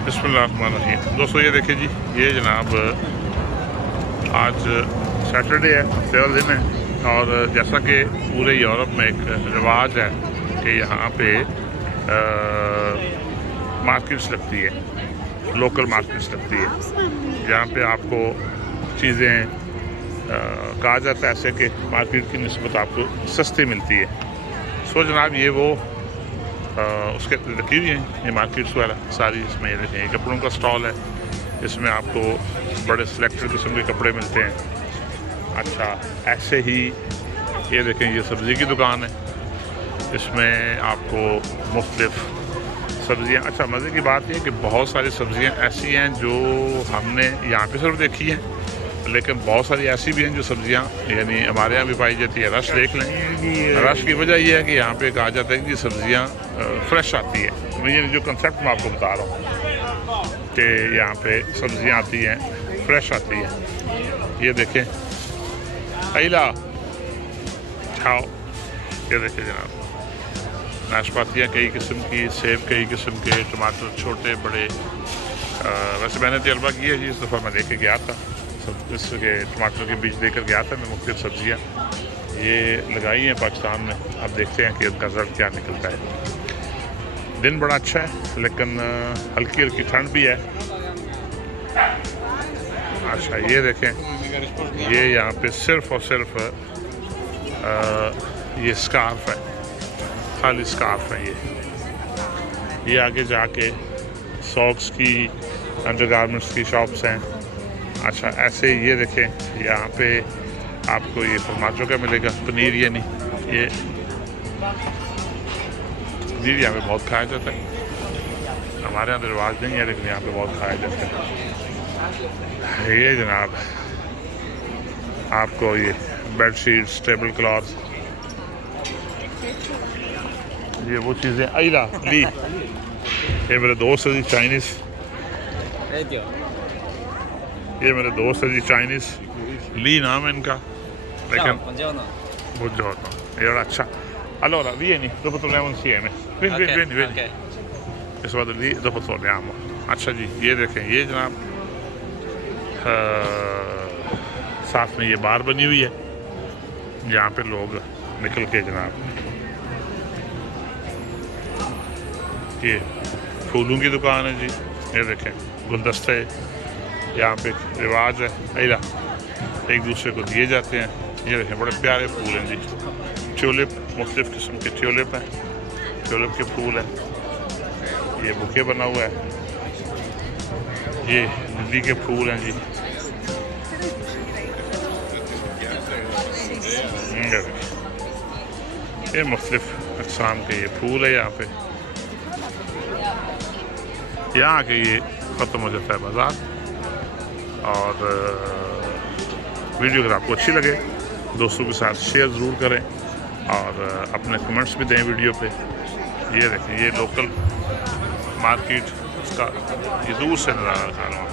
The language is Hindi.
बिस्मिल्लाहिर्रहमानिर्रहीम। दोस्तों ये देखिए जी, ये जनाब आज सैटरडे है, हफ्ते वाला दिन है। और जैसा कि पूरे यूरोप में एक रिवाज है कि यहाँ पे मार्केट्स लगती है, लोकल मार्केट्स लगती है, जहाँ पे आपको चीज़ें कहा जाता है ऐसे कि मार्केट की निस्बत आपको सस्ती मिलती है। सो जनाब ये वो उसके रखी हुई हैं ये मार्केट्स वगैरह सारी। इसमें ये देखें, कपड़ों का स्टॉल है, इसमें आपको बड़े सिलेक्टेड किस्म के कपड़े मिलते हैं। अच्छा, ऐसे ही ये देखें, ये सब्ज़ी की दुकान है, इसमें आपको मुख्तलिफ सब्ज़ियाँ। अच्छा, मज़े की बात यह कि बहुत सारी सब्ज़ियाँ ऐसी हैं जो हमने यहाँ पे सिर्फ देखी हैं, लेकिन बहुत सारी ऐसी भी हैं जो सब्ज़ियाँ यानी हमारे यहाँ भी पाई जाती है। रश देख लें, रश की वजह यह है कि यहाँ पे कहा जाता है कि सब्ज़ियाँ फ्रेश आती है। ये जो कंसेप्ट मैं आपको बता रहा हूँ कि यहाँ पे सब्ज़ियाँ आती हैं, फ्रेश आती हैं। ये देखें, अला खाओ, ये देखें जनाब, नाशपातियाँ कई किस्म की, सेब कई किस्म के, टमाटर छोटे बड़े। वैसे मैंने तजर्बा किया जी, इस दफ़ा मैं लेके गया था इसके टमाटर के बीज लेकर गया था मैं। मुख्तलिफ सब्ज़ियाँ ये लगाई हैं पाकिस्तान में, अब देखते हैं कि उनका रिजल्ट क्या निकलता है। दिन बड़ा अच्छा है, लेकिन हल्की हल्की ठंड भी है। अच्छा, ये देखें, ये यहाँ पे सिर्फ़ और सिर्फ ये स्कार्फ है, खाली स्कार्फ है ये आगे जाके सॉक्स की, अंडरगारमेंट्स की शॉप्स हैं। अच्छा, ऐसे ये देखें, यहाँ पे आपको ये फरमाचों का मिलेगा पनीर, यानी ये पनीर यहाँ पे बहुत खाया जाता है। हमारे यहाँ रिवाज नहीं है, लेकिन यहाँ पे बहुत खाया जाता है। ये जनाब आपको ये बेडशीट्स, टेबल क्लॉथ, ये वो चीज़ें अला ली। ये मेरे दोस्त है जी चाइनीज़, ये मेरे दोस्त है जी चाइनीज़, ली नाम है इनका, लेकिन buongiorno, e allora allora vieni, dopo torniamo insieme, vieni, adesso vado lì, dopo torniamo। अच्छा जी, ये देखें, ये जनाब साथ में ये बार बनी हुई है, यहाँ पे लोग निकल के जनाब ये फूलों की दुकान है जी। ये देखें, गुलदस्ते, यहाँ पे रिवाज है अला एक दूसरे को दिए जाते हैं। ये देखें, बड़े प्यारे फूल हैं जी, ट्यूलिप, मुख्तलिफ किस्म के ट्यूलिप हैं, ट्यूलिप के फूल हैं। ये बुके बना हुआ है, ये लिली के फूल हैं जी। ये मुख्तलिफ अक़साम के ये फूल है यहाँ पे। यहाँ के ये ख़त्म हो जाता है बाज़ार। और वीडियो अगर आपको अच्छी लगे दोस्तों के साथ शेयर ज़रूर करें और अपने कमेंट्स भी दें वीडियो पे। ये देखें, ये लोकल मार्केट का ये दूर से नज़ारा दिखा रहा हूँ।